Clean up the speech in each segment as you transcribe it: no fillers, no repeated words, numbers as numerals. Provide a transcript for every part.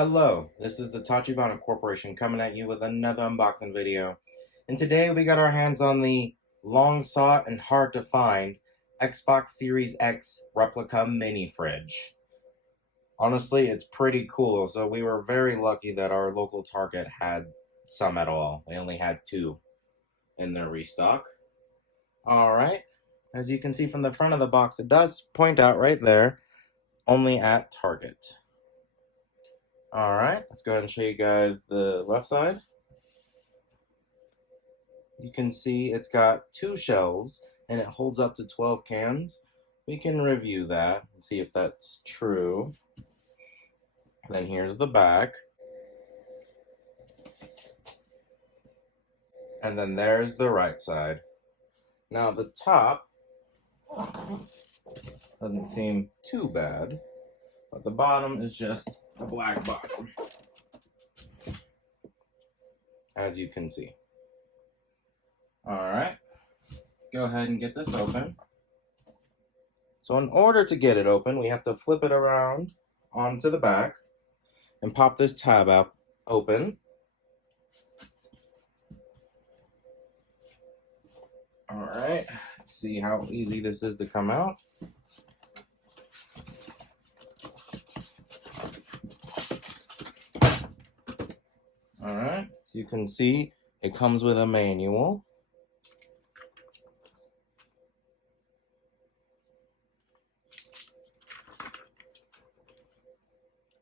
Hello, this is the Tachibana Corporation coming at you with another unboxing video. And today we got our hands on the long sought and hard to find Xbox Series X replica mini fridge. Honestly, it's pretty cool, so we were very lucky that our local Target had some at all. They only had 2 in their restock. Alright, as you can see from the front of the box, it does point out right there, only at Target. Alright, let's go ahead and show you guys the left side. You can see it's got 2 shelves and it holds up to 12 cans. We can review that and see if that's true. Then here's the back. And then there's the right side. Now the top doesn't seem too bad, but the bottom is just a black bottom, as you can see. Alright, go ahead and get this open. So in order to get it open, we have to flip it around onto the back and pop this tab out open. Alright, let's see how easy this is to come out. Alright, so you can see it comes with a manual.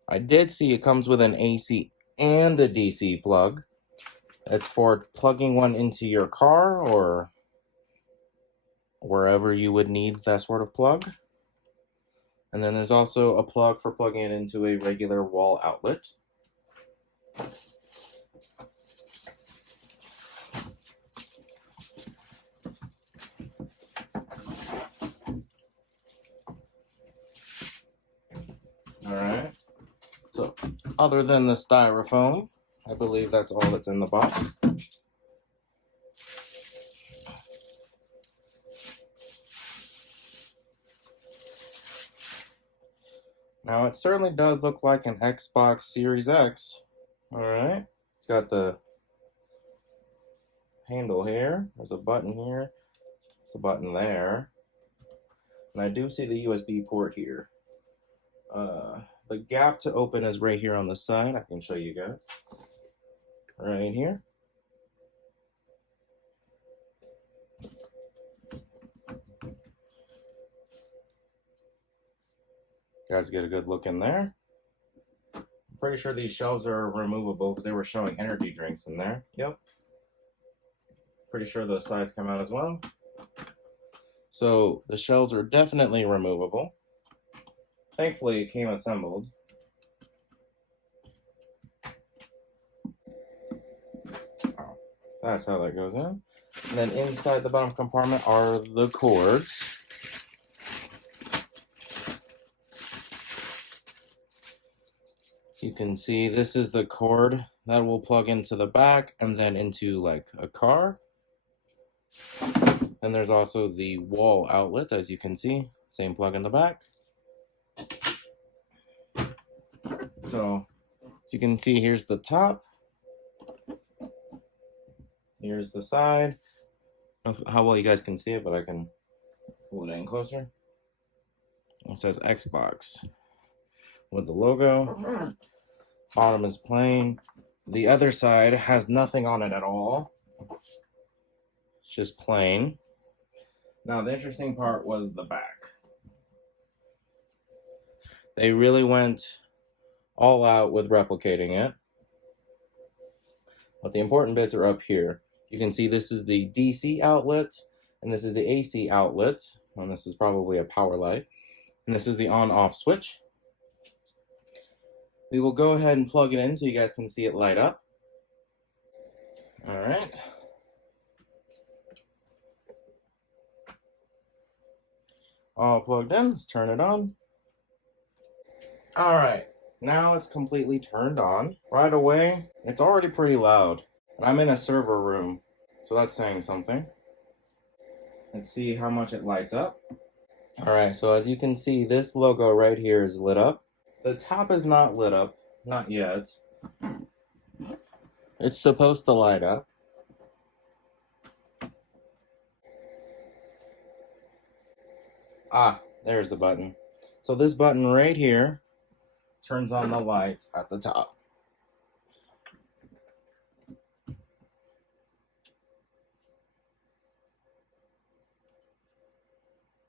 I did see it comes with an AC and a DC plug. It's for plugging one into your car or wherever you would need that sort of plug. And then there's also a plug for plugging it into a regular wall outlet. Alright, so other than the styrofoam, I believe that's all that's in the box. Now it certainly does look like an Xbox Series X. Alright, it's got the handle here, there's a button here, there's a button there, and I do see the USB port here. The gap to open is right here on the side. I can show you guys. Right here. You guys get a good look in there. I'm pretty sure these shelves are removable because they were showing energy drinks in there. Yep. Pretty sure the sides come out as well. So the shelves are definitely removable. Thankfully, it came assembled. That's how that goes in. And then inside the bottom compartment are the cords. You can see this is the cord that will plug into the back and then into like a car. And there's also the wall outlet, as you can see. Same plug in the back. So, as you can see, here's the top. Here's the side. I don't know how well you guys can see it, but I can pull it in closer. It says Xbox with the logo. Bottom is plain. The other side has nothing on it at all. It's just plain. Now, the interesting part was the back. They really went all out with replicating it. But the important bits are up here. You can see this is the DC outlet, and this is the AC outlet, and this is probably a power light, and this is the on-off switch. We will go ahead and plug it in so you guys can see it light up. Alright. All plugged in, let's turn it on. Alright. Now it's completely turned on. Right away, it's already pretty loud. And I'm in a server room, so that's saying something. Let's see how much it lights up. Alright, so as you can see, this logo right here is lit up. The top is not lit up. Not yet. It's supposed to light up. Ah, there's the button. So this button right here turns on the lights at the top.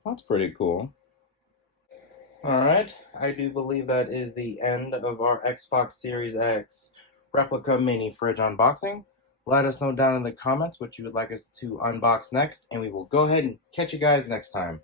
That's pretty cool. Alright, I do believe that is the end of our Xbox Series X replica mini fridge unboxing. Let us know down in the comments what you would like us to unbox next, and we will go ahead and catch you guys next time.